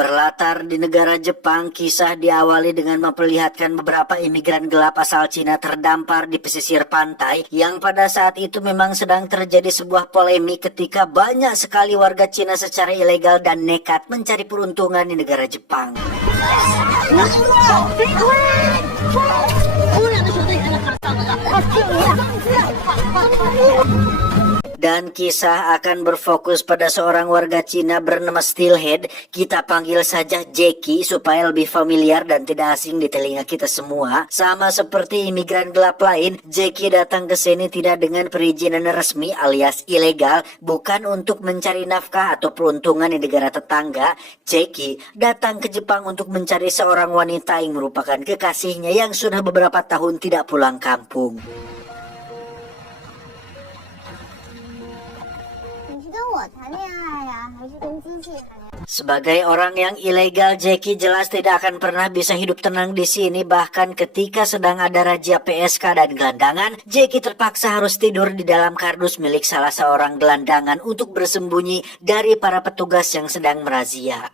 Berlatar di negara Jepang, kisah diawali dengan memperlihatkan beberapa imigran gelap asal Cina terdampar di pesisir pantai yang pada saat itu memang sedang terjadi sebuah polemik ketika banyak sekali warga Cina secara ilegal dan nekat mencari peruntungan di negara Jepang. Dan kisah akan berfokus pada seorang warga Cina bernama Steelhead. Kita panggil saja Jackie supaya lebih familiar dan tidak asing di telinga kita semua. Sama seperti imigran gelap lain, Jackie datang ke sini tidak dengan perizinan resmi alias ilegal, bukan untuk mencari nafkah atau peruntungan di negara tetangga. Jackie datang ke Jepang untuk mencari seorang wanita yang merupakan kekasihnya yang sudah beberapa tahun tidak pulang kampung. Sebagai orang yang ilegal, Jackie jelas tidak akan pernah bisa hidup tenang di sini. Bahkan ketika sedang ada razia PSK dan gelandangan, Jackie terpaksa harus tidur di dalam kardus milik salah seorang gelandangan untuk bersembunyi dari para petugas yang sedang merazia.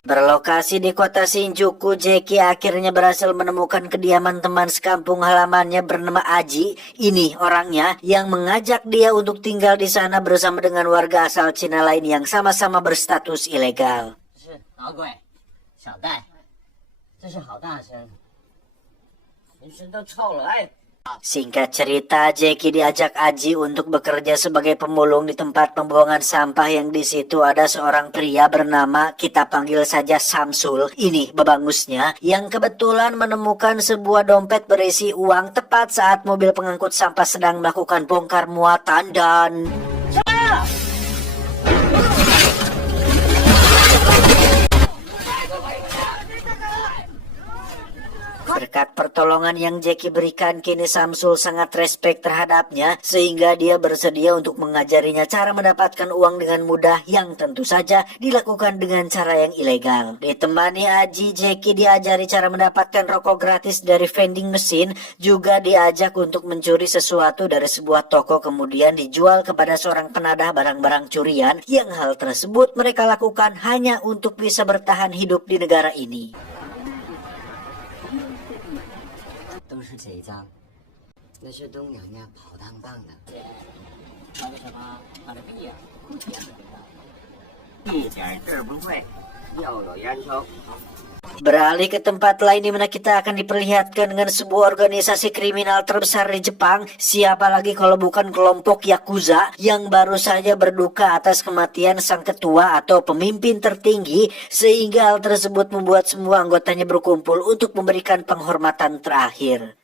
Berlokasi di kota Shinjuku, Jackie akhirnya berhasil menemukan kediaman teman sekampung halamannya bernama Aji. Ini orangnya yang mengajak dia untuk tinggal di sana bersama dengan warga asal Cina lain yang sama-sama berstatus ilegal. Singkat cerita, Jackie diajak Aji untuk bekerja sebagai pemulung di tempat pembuangan sampah yang di situ ada seorang pria bernama, kita panggil saja Samsul. Ini babangusnya yang kebetulan menemukan sebuah dompet berisi uang tepat saat mobil pengangkut sampah sedang melakukan bongkar muatan dan... Berkat pertolongan yang Jackie berikan, kini Samsul sangat respek terhadapnya sehingga dia bersedia untuk mengajarinya cara mendapatkan uang dengan mudah yang tentu saja dilakukan dengan cara yang ilegal. Ditemani Aji, Jackie diajari cara mendapatkan rokok gratis dari vending machine, juga diajak untuk mencuri sesuatu dari sebuah toko kemudian dijual kepada seorang penadah barang-barang curian yang hal tersebut mereka lakukan hanya untuk bisa bertahan hidup di negara ini. 都是这一张，那是东娘娘跑当当的。拿个什么？拿个笔呀，一点事儿不会，又有烟抽。 Beralih ke tempat lain di mana kita akan diperlihatkan dengan sebuah organisasi kriminal terbesar di Jepang. Siapa lagi kalau bukan kelompok Yakuza yang baru saja berduka atas kematian sang ketua atau pemimpin tertinggi, sehingga hal tersebut membuat semua anggotanya berkumpul untuk memberikan penghormatan terakhir.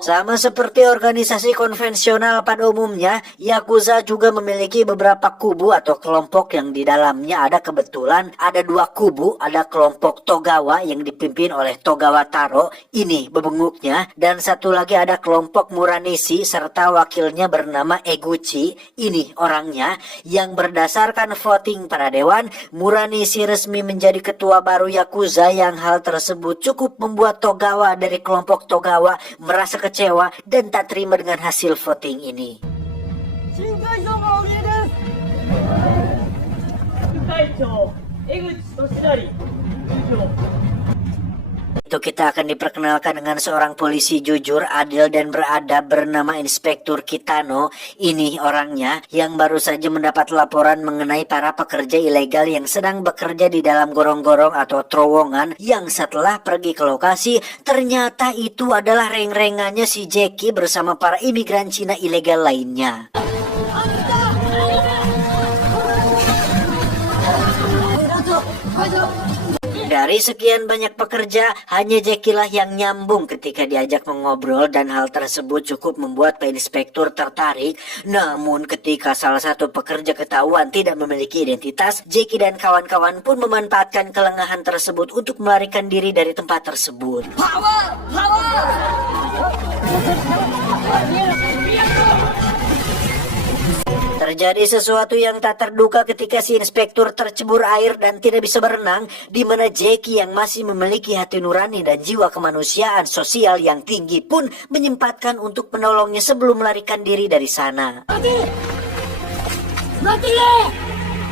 Sama seperti organisasi konvensional pada umumnya, Yakuza juga memiliki beberapa kubu atau kelompok yang di dalamnya ada kebetulan ada dua kubu, ada kelompok Togawa yang dipimpin oleh Togawa Taro, ini bebenguknya, dan satu lagi ada kelompok Muranishi serta wakilnya bernama Eguchi, ini orangnya, yang berdasarkan voting para dewan, Muranishi resmi menjadi ketua baru Yakuza yang hal tersebut cukup membuat Togawa dari kelompok Togawa merasa kecewa dan tak terima dengan hasil voting ini. Itu kita akan diperkenalkan dengan seorang polisi jujur, adil dan beradab bernama Inspektur Kitano. Ini orangnya yang baru saja mendapat laporan mengenai para pekerja ilegal yang sedang bekerja di dalam gorong-gorong atau terowongan, yang setelah pergi ke lokasi ternyata itu adalah reng-rengannya si Jackie bersama para imigran Cina ilegal lainnya. Dari sekian banyak pekerja, hanya Jackie lah yang nyambung ketika diajak mengobrol dan hal tersebut cukup membuat Pak Inspektur tertarik. Namun ketika salah satu pekerja ketahuan tidak memiliki identitas, Jackie dan kawan-kawan pun memanfaatkan kelengahan tersebut untuk melarikan diri dari tempat tersebut. Terjadi sesuatu yang tak terduga ketika si inspektur tercebur air dan tidak bisa berenang, di mana Jackie yang masih memiliki hati nurani dan jiwa kemanusiaan sosial yang tinggi pun menyempatkan untuk menolongnya sebelum melarikan diri dari sana.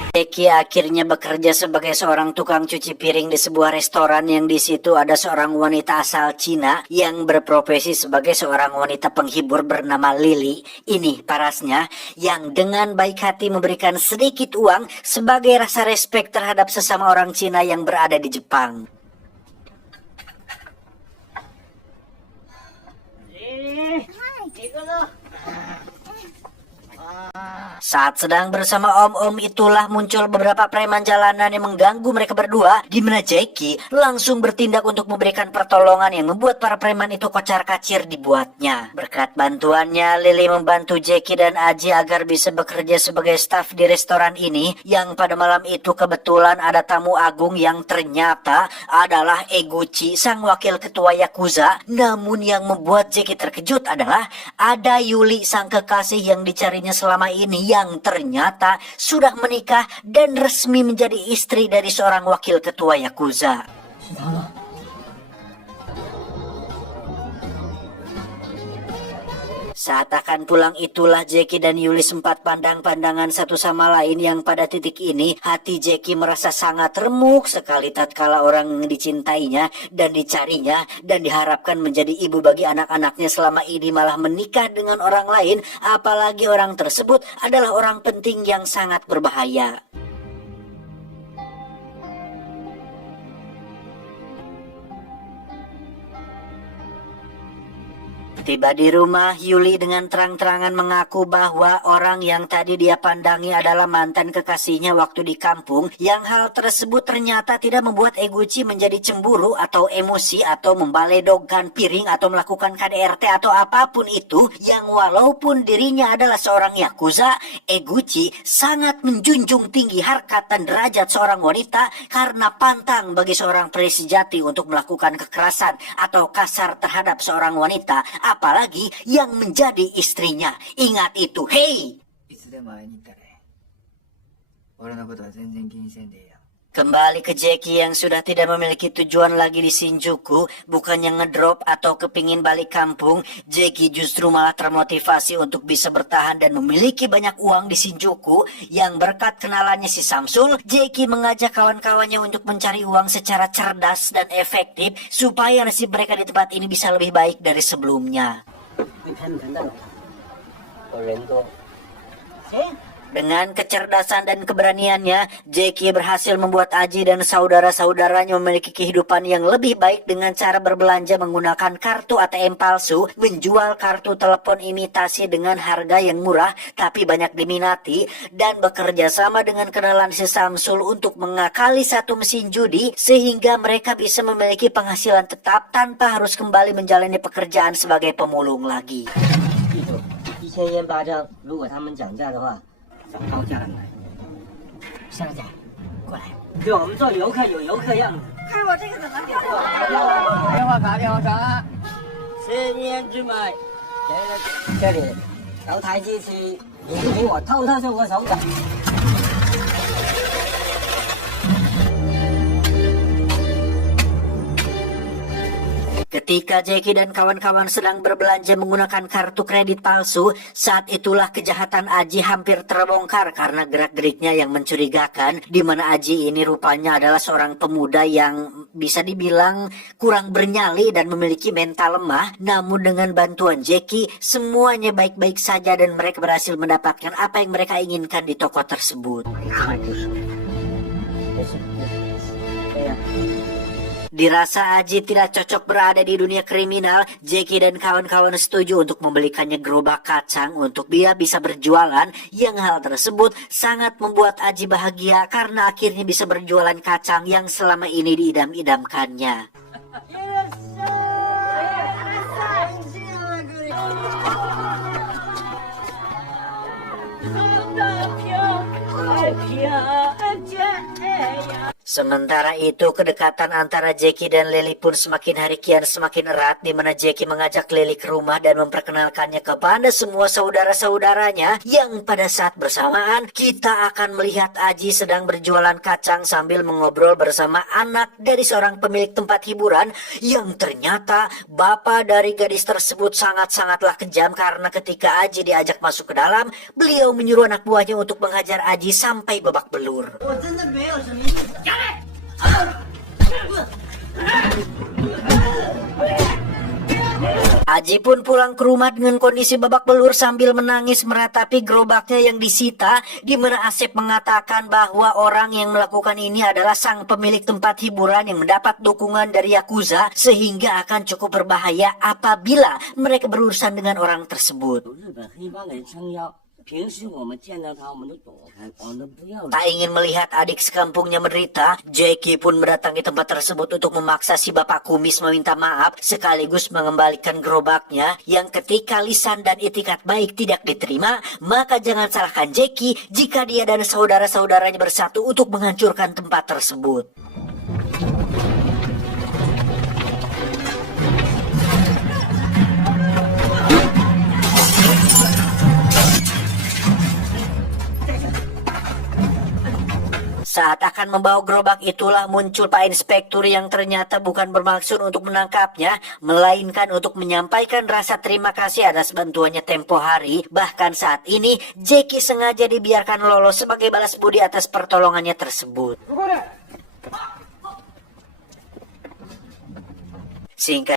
Jackie akhirnya bekerja sebagai seorang tukang cuci piring di sebuah restoran yang di situ ada seorang wanita asal Cina yang berprofesi sebagai seorang wanita penghibur bernama Lily. Ini parasnya yang dengan baik hati memberikan sedikit uang sebagai rasa respek terhadap sesama orang Cina yang berada di Jepang. Saat sedang bersama om-om itulah muncul beberapa preman jalanan yang mengganggu mereka berdua, di mana Jackie langsung bertindak untuk memberikan pertolongan yang membuat para preman itu kocar-kacir dibuatnya. Berkat bantuannya, Lily membantu Jackie dan Aji agar bisa bekerja sebagai staf di restoran ini, yang pada malam itu kebetulan ada tamu agung yang ternyata adalah Eguchi, sang wakil ketua Yakuza. Namun yang membuat Jackie terkejut adalah ada Yuli, sang kekasih yang dicarinya selama ini, yang ternyata sudah menikah dan resmi menjadi istri dari seorang wakil ketua Yakuza. Saat akan pulang itulah Jackie dan Yuli sempat pandang-pandangan satu sama lain, yang pada titik ini hati Jackie merasa sangat remuk sekali tatkala orang yang dicintainya dan dicarinya dan diharapkan menjadi ibu bagi anak-anaknya selama ini malah menikah dengan orang lain, apalagi orang tersebut adalah orang penting yang sangat berbahaya. Tiba di rumah, Yuli dengan terang-terangan mengaku bahwa orang yang tadi dia pandangi adalah mantan kekasihnya waktu di kampung, yang hal tersebut ternyata tidak membuat Eguchi menjadi cemburu atau emosi atau membaledogkan piring atau melakukan KDRT atau apapun itu, yang walaupun dirinya adalah seorang Yakuza, Eguchi sangat menjunjung tinggi harkat dan derajat seorang wanita karena pantang bagi seorang pria sejati untuk melakukan kekerasan atau kasar terhadap seorang wanita, apalagi yang menjadi istrinya. Ingat itu, hei! Kembali ke Jackie yang sudah tidak memiliki tujuan lagi di Shinjuku, bukannya ngedrop atau kepingin balik kampung, Jackie justru malah termotivasi untuk bisa bertahan dan memiliki banyak uang di Shinjuku. Yang berkat kenalannya si Samsul, Jackie mengajak kawan-kawannya untuk mencari uang secara cerdas dan efektif supaya nasib mereka di tempat ini bisa lebih baik dari sebelumnya. Dengan kecerdasan dan keberaniannya, Jackie berhasil membuat Aji dan saudara-saudaranya memiliki kehidupan yang lebih baik dengan cara berbelanja menggunakan kartu ATM palsu, menjual kartu telepon imitasi dengan harga yang murah tapi banyak diminati, dan bekerja sama dengan kenalan si Samsul untuk mengakali satu mesin judi sehingga mereka bisa memiliki penghasilan tetap tanpa harus kembali menjalani pekerjaan sebagai pemulung lagi. 1000元8张，如果他们讲价的话，高价来，下家过来，对，我们做游客有游客样子。看我这个怎么掉电话卡，电话卡，10年之买，这里调台机器，你给我透透是我手感。 Ketika Jackie dan kawan-kawan sedang berbelanja menggunakan kartu kredit palsu, saat itulah kejahatan Aji hampir terbongkar karena gerak-geriknya yang mencurigakan, di mana Aji ini rupanya adalah seorang pemuda yang bisa dibilang kurang bernyali dan memiliki mental lemah. Namun dengan bantuan Jackie, semuanya baik-baik saja dan mereka berhasil mendapatkan apa yang mereka inginkan di toko tersebut. Dirasa Aji tidak cocok berada di dunia kriminal, Jackie dan kawan-kawan setuju untuk membelikannya gerobak kacang untuk dia bisa berjualan, yang hal tersebut sangat membuat Aji bahagia karena akhirnya bisa berjualan kacang yang selama ini diidam-idamkannya. Sementara itu, kedekatan antara Jackie dan Lily pun semakin hari kian semakin erat, di mana Jackie mengajak Lily ke rumah dan memperkenalkannya kepada semua saudara-saudaranya, yang pada saat bersamaan kita akan melihat Aji sedang berjualan kacang sambil mengobrol bersama anak dari seorang pemilik tempat hiburan, yang ternyata bapak dari gadis tersebut sangat-sangatlah kejam karena ketika Aji diajak masuk ke dalam, beliau menyuruh anak buahnya untuk menghajar Aji sampai babak belur. Aji pun pulang ke rumah dengan kondisi babak belur sambil menangis meratapi gerobaknya yang disita, di mana Asep mengatakan bahwa orang yang melakukan ini adalah sang pemilik tempat hiburan yang mendapat dukungan dari Yakuza, sehingga akan cukup berbahaya apabila mereka berurusan dengan orang tersebut. Tak ingin melihat adik sekampungnya menderita, Jackie pun mendatangi tempat tersebut untuk memaksa si bapak kumis meminta maaf sekaligus mengembalikan gerobaknya, yang ketika lisan dan itikat baik tidak diterima, maka jangan salahkan Jackie jika dia dan saudara-saudaranya bersatu untuk menghancurkan tempat tersebut. Saat akan membawa gerobak itulah muncul Pak Inspektur yang ternyata bukan bermaksud untuk menangkapnya, melainkan untuk menyampaikan rasa terima kasih atas bantuannya tempo hari. Bahkan saat ini Jackie sengaja dibiarkan lolos sebagai balas budi atas pertolongannya tersebut. Singkat